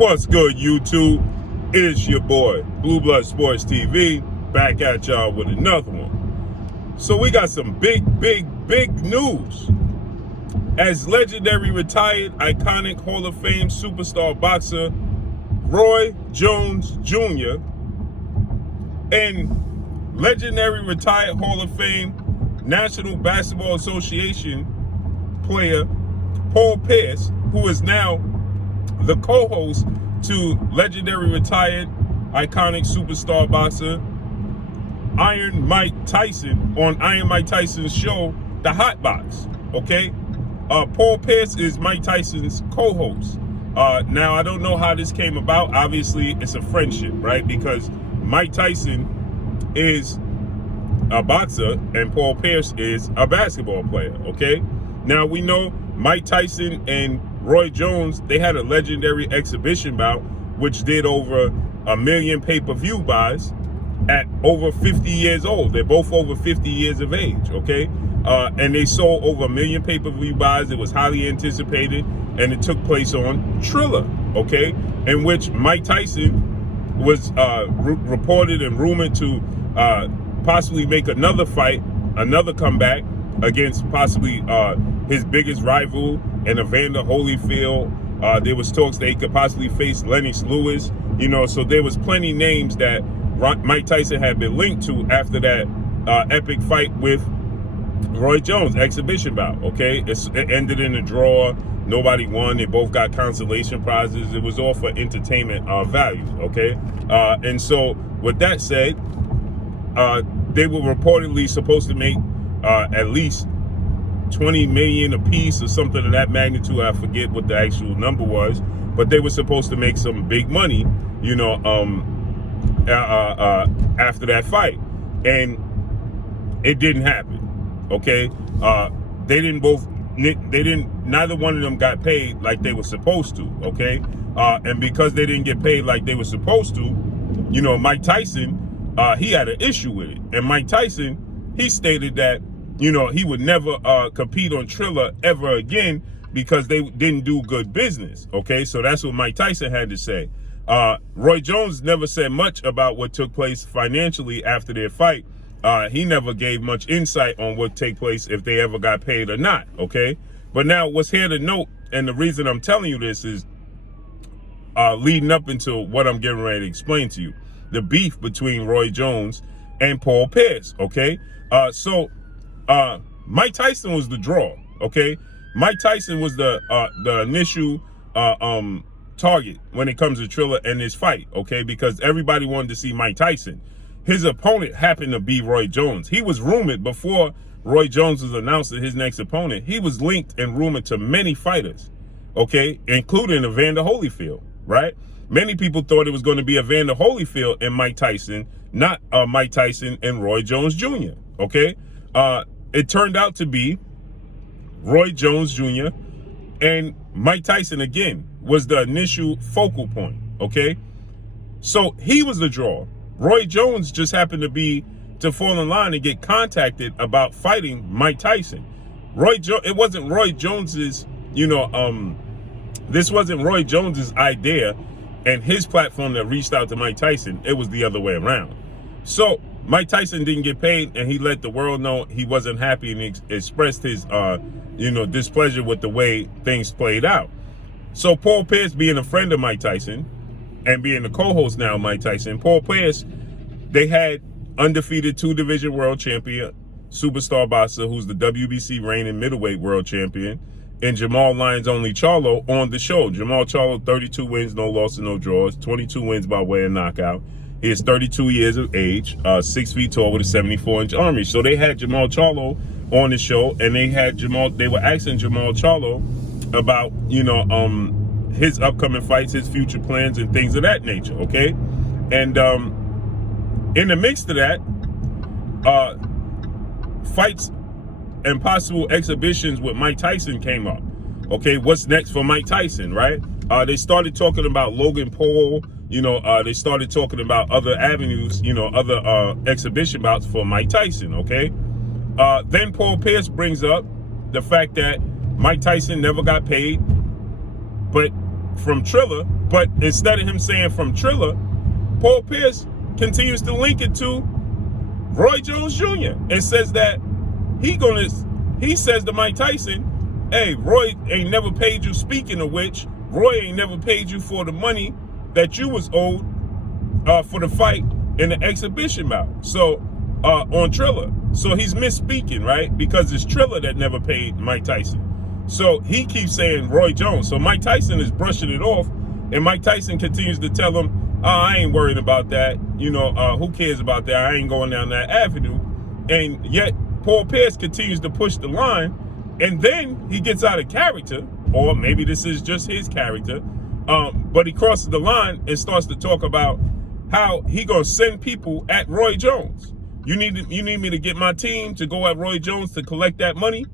What's good, YouTube? It's your boy, Blue Blood Sports TV, back at y'all with another one. So we got some big news. As legendary retired, iconic Hall of Fame superstar boxer Roy Jones Jr. and legendary retired Hall of Fame National Basketball Association player Paul PEIRCE, who is now the co-host to legendary retired iconic superstar boxer Iron Mike Tyson on Iron Mike Tyson's show, the HOTBOX. Okay, Paul PEIRCE is Mike Tyson's co-host. Now I don't know how this came about. Obviously, it's a friendship, right? Because Mike Tyson is a boxer and Paul PEIRCE is a basketball player. Okay, now we know Mike Tyson and Roy Jones, they had a legendary exhibition bout which did over 1 million pay-per-view buys at over 50 years old. They're both over 50 years of age, okay? And they sold over 1 million pay-per-view buys. It was highly anticipated, and it took place on Triller, okay? In which Mike Tyson was reported and rumored to possibly make another fight, another comeback against possibly his biggest rival, and Evander Holyfield. There was talks that he could possibly face Lennox Lewis, you know, so there was plenty names that Mike Tyson had been linked to after that epic fight with Roy Jones, exhibition bout, okay? It ended in a draw. Nobody won. They both got consolation prizes. It was all for entertainment value, okay? And so with that said, they were reportedly supposed to make at least 20 million a piece or something of that magnitude. I forget what the actual number was, but they were supposed to make some big money, you know, after that fight, and it didn't happen. Okay, neither one of them got paid like they were supposed to. Okay, and because they didn't get paid like they were supposed to, you know, Mike Tyson, he had an issue with it, and Mike Tyson, he stated that, you know, he would never compete on Triller ever again because they didn't do good business. Okay, so that's what Mike Tyson had to say. Roy Jones never said much about what took place financially after their fight. He never gave much insight on what take place, if they ever got paid or not. Okay, but now what's here to note, and the reason I'm telling you this is leading up into what I'm getting ready to explain to you, the beef between Roy Jones and Paul PEIRCE. Okay, Mike Tyson was the draw, okay? Mike Tyson was the initial target when it comes to Triller and this fight, okay? Because everybody wanted to see Mike Tyson. His opponent happened to be Roy Jones. He was rumored before Roy Jones was announced as his next opponent. He was linked and rumored to many fighters, okay? Including Evander Holyfield, right? Many people thought it was going to be Evander Holyfield and Mike Tyson, not Mike Tyson and Roy Jones Jr., okay? It turned out to be Roy Jones Jr. and Mike Tyson again was the initial focal point, okay? So he was the draw. Roy Jones just happened to fall in line and get contacted about fighting Mike Tyson. It wasn't Roy Jones's, you know, this wasn't Roy Jones's idea and his platform that reached out to Mike Tyson. It was the other way around. So Mike Tyson didn't get paid, and he let the world know he wasn't happy, and he expressed his, you know, displeasure with the way things played out. So Paul PEIRCE, being a friend of Mike Tyson and being the co-host now of Mike Tyson, Paul PEIRCE, they had undefeated 2-division world champion, superstar boxer, who's the WBC reigning middleweight world champion, and Jamal Lyons Only Charlo on the show. Jamal Charlo, 32 wins, no losses, no draws, 22 wins by way of knockout. He is 32 years of age, 6 feet tall with a 74-inch arm reach. So they had Jamal Charlo on the show, and they were asking Jamal Charlo about, you know, his upcoming fights, his future plans, and things of that nature, okay? And in the mix to that, fights and possible exhibitions with Mike Tyson came up. Okay, what's next for Mike Tyson, right? They started talking about Logan Paul. You know, they started talking about other avenues, you know, other exhibition bouts for Mike Tyson, okay? Then Paul PEIRCE brings up the fact that Mike Tyson never got paid, but from Triller, but instead of him saying from Triller, Paul Pierce continues to link it to Roy Jones Jr. and says that he says to Mike Tyson, hey, Roy ain't never paid you, speaking of which, Roy ain't never paid you for the money that you was owed for the fight in the exhibition bout. So on Triller. So he's misspeaking, right? Because it's Triller that never paid Mike Tyson. So he keeps saying Roy Jones. So Mike Tyson is brushing it off, and Mike Tyson continues to tell him, I ain't worried about that. You know, who cares about that? I ain't going down that avenue. And yet Paul Pierce continues to push the line, and then he gets out of character, or maybe this is just his character, but he crosses the line and starts to talk about how he gonna send people at Roy Jones. You need me to get my team to go at Roy Jones to collect that money?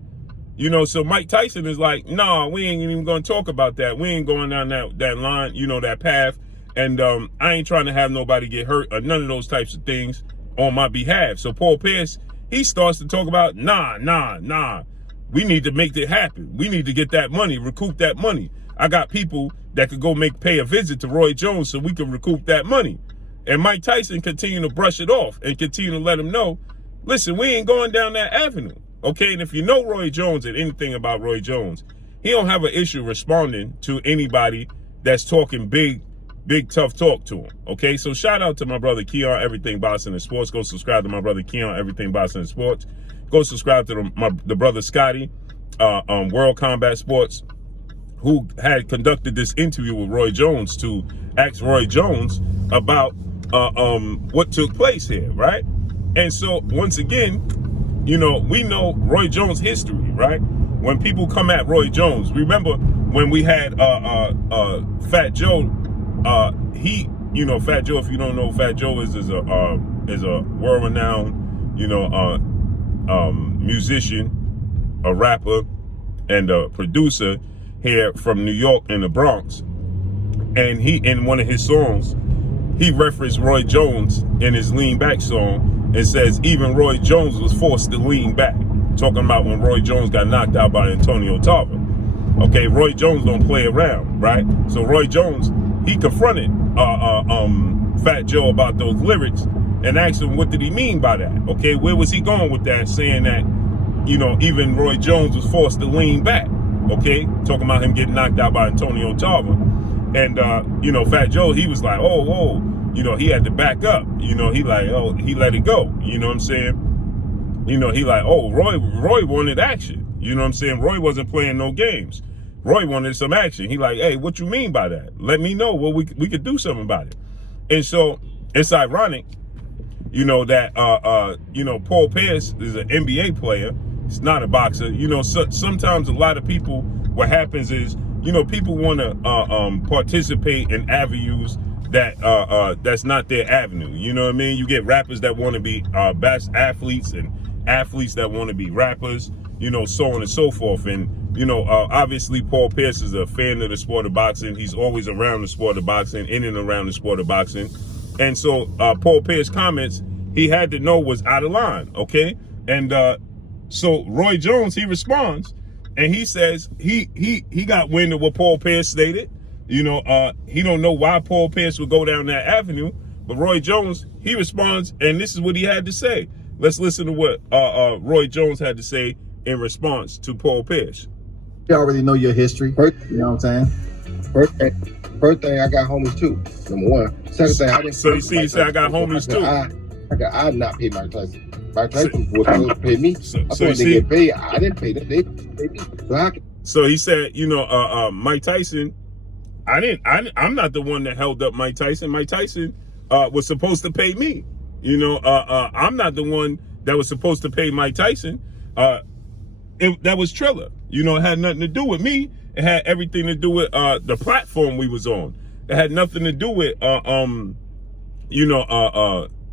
You know, so Mike Tyson is like, nah, we ain't even gonna talk about that. We ain't going down that line, you know, that path. And I ain't trying to have nobody get hurt or none of those types of things on my behalf. So Paul Pierce, he starts to talk about, nah. We need to make it happen. We need to get that money, recoup that money. I got people that could go pay a visit to Roy Jones so we can recoup that money. And Mike Tyson continue to brush it off and continue to let him know, listen, we ain't going down that avenue. Okay, and if you know Roy Jones and anything about Roy Jones, he don't have an issue responding to anybody that's talking big tough talk to him. Okay, so shout out to my brother Keon, Everything Boxing and Sports. Go subscribe to my brother Keon, Everything Boxing and Sports. Go subscribe to the brother Scotty, World Combat Sports, who had conducted this interview with Roy Jones to ask Roy Jones about what took place here, right? And so once again, you know, we know Roy Jones' history, right? When people come at Roy Jones, remember when we had Fat Joe, Fat Joe, if you don't know, Fat Joe is a world-renowned, musician, a rapper, and a producer here from New York in the Bronx. And he, in one of his songs, he referenced Roy Jones in his Lean Back song and says even Roy Jones was forced to lean back. Talking about when Roy Jones got knocked out by Antonio Tarver. Okay, Roy Jones don't play around, right? So Roy Jones, he confronted Fat Joe about those lyrics and asked him what did he mean by that. Okay, where was he going with that, saying that, you know, even Roy Jones was forced to lean back. Okay, talking about him getting knocked out by Antonio Tarver. And, Fat Joe, he was like, oh, you know, he had to back up. You know, he like, oh, he let it go. You know what I'm saying? You know, he like, oh, Roy wanted action. You know what I'm saying? Roy wasn't playing no games. Roy wanted some action. He like, hey, what you mean by that? Let me know. Well, we could do something about it. And so it's ironic, you know, that, Paul Pierce is an NBA player. He's not a boxer. You know, sometimes a lot of people, what happens is, you know, people want to participate in avenues that that's not their avenue. You know what I mean? You get rappers that want to be best athletes and athletes that want to be rappers, you know, so on and so forth. And, you know, obviously Paul Pierce is a fan of the sport of boxing. He's always around the sport of boxing, in and around the sport of boxing. And so Paul Pierce's comments, he had to know was out of line, okay? And so Roy Jones, he responds, and he says he got wind of what Paul Pierce stated. You know, he don't know why Paul Pierce would go down that avenue, but Roy Jones, he responds, and this is what he had to say. Let's listen to what Roy Jones had to say in response to Paul Pierce. You already know your history. You know what I'm saying? First thing, I got homies too. Number one. Second thing, I didn't. So you see, you say I got homies too. I not paid Mike Tyson. Mike Tyson was supposed to pay me. So you see, get paid. I didn't pay them. They paid me. So he said, you know, Mike Tyson. I'm not the one that held up Mike Tyson. Mike Tyson was supposed to pay me. You know, I'm not the one that was supposed to pay Mike Tyson. That was Triller. You know, it had nothing to do with me. It had everything to do with the platform we was on. It had nothing to do with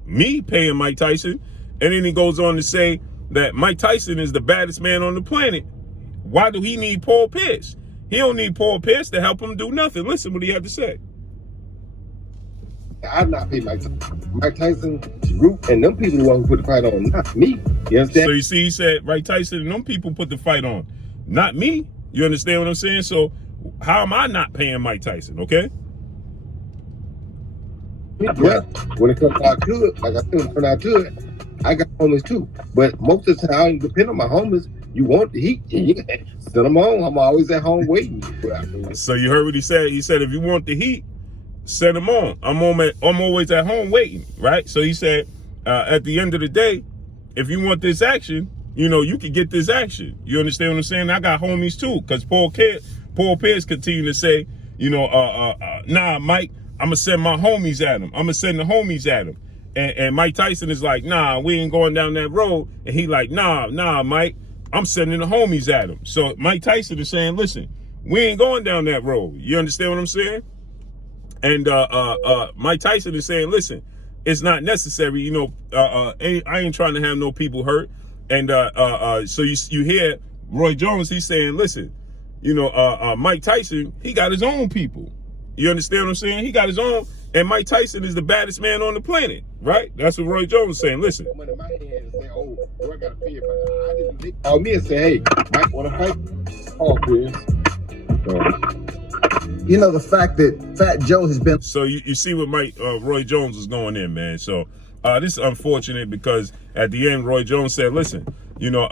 me paying Mike Tyson. And then he goes on to say that Mike Tyson is the baddest man on the planet. Why do he need Paul Pierce? He don't need Paul Pierce to help him do nothing. Listen what he had to say. I've not paid Mike Tyson. Mike Tyson's group and them people the ones who put the fight on, not me. You understand? So you see, he said Mike Tyson and them people put the fight on, not me. You understand what I'm saying? So How am I not paying Mike Tyson? Okay. Yeah. When it comes out to it, like I said, when it comes out to it, I got homies too. But most of the time, I don't depend on my homies. You want the heat, you send them home. I'm always at home waiting. So you heard what he said. He said, if you want the heat, send them on. I'm always at home waiting, right? So he said, at the end of the day, if you want this action, you know, you can get this action. You understand what I'm saying? I got homies too, because Paul Pierce continued to say, you know, nah, Mike, I'm gonna send my homies at him. I'm gonna send the homies at him. And Mike Tyson is like, nah, we ain't going down that road. And he like, nah, Mike, I'm sending the homies at him. So Mike Tyson is saying, listen, we ain't going down that road. You understand what I'm saying? And Mike Tyson is saying, listen, it's not necessary. You know, I ain't trying to have no people hurt. And so you hear Roy Jones, he's saying, listen, you know, Mike Tyson, he got his own people. You understand what I'm saying? He got his own. And Mike Tyson is the baddest man on the planet, right? That's what Roy Jones is saying. Listen. Someone in my hand and say, oh, I got to pay it. But I didn't. They call me and say, hey, Mike, want to fight? Paul Pierce. You know, the fact that Fat Joe has been. So you see what Roy Jones is going in, man. So this is unfortunate because at the end, Roy Jones said, listen, you know,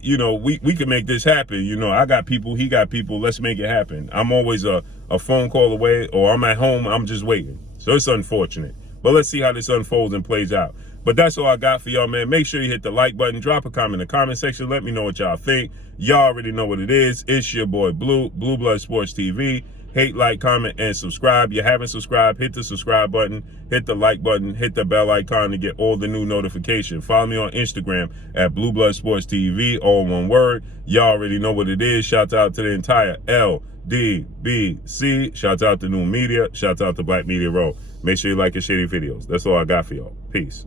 you know, we can make this happen. You know, I got people, he got people. Let's make it happen. I'm always a phone call away, or I'm at home. I'm just waiting. So it's unfortunate. But let's see how this unfolds and plays out. But that's all I got for y'all, man. Make sure you hit the like button. Drop a comment in the comment section. Let me know what y'all think. Y'all already know what it is. It's your boy, Blue Blood Sports TV. Hate, like, comment, and subscribe. You haven't subscribed, hit the subscribe button, hit the like button, hit the bell icon to get all the new notifications. Follow me on Instagram at Blue Blood Sports TV, all one word. Y'all already know what it is. Shout out to the entire LDBC. Shout out to New Media. Shout out to Black Media Row. Make sure you like and share these videos. That's all I got for y'all. Peace.